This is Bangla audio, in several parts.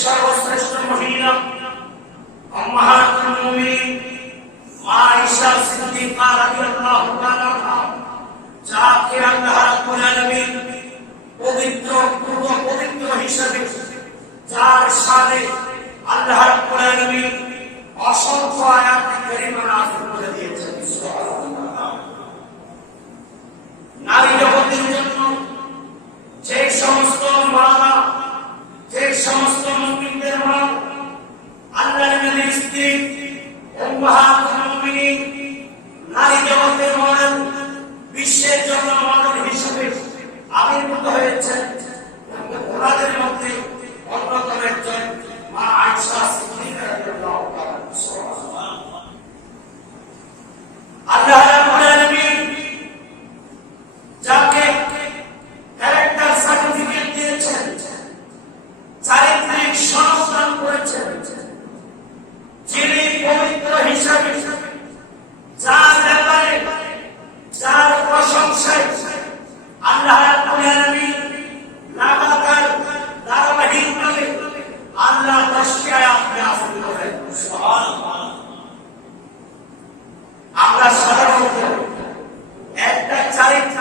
deixar হয়েছে। ওনাদের মধ্যে অন্যতম একজন মা আয়সা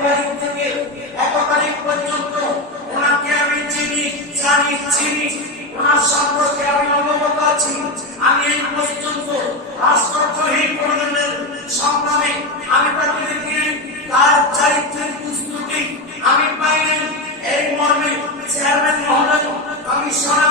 ইব্রাহিম থেকে এত তারিখ পর্যন্ত ওনাকে আমি চিনি, জানি, চিনি। ওনার সম্পর্কে আমি অবগত আছি। আমি এই পর্যন্ত রাষ্ট্রদ্রোহীর পরিজনের সংগ্রামে আমি তাকে দেখিনি তার চারিত্রিক পুস্তকে আমি পাইনি। এই মর্মে চেয়ারম্যান মহোদয় কমিশনার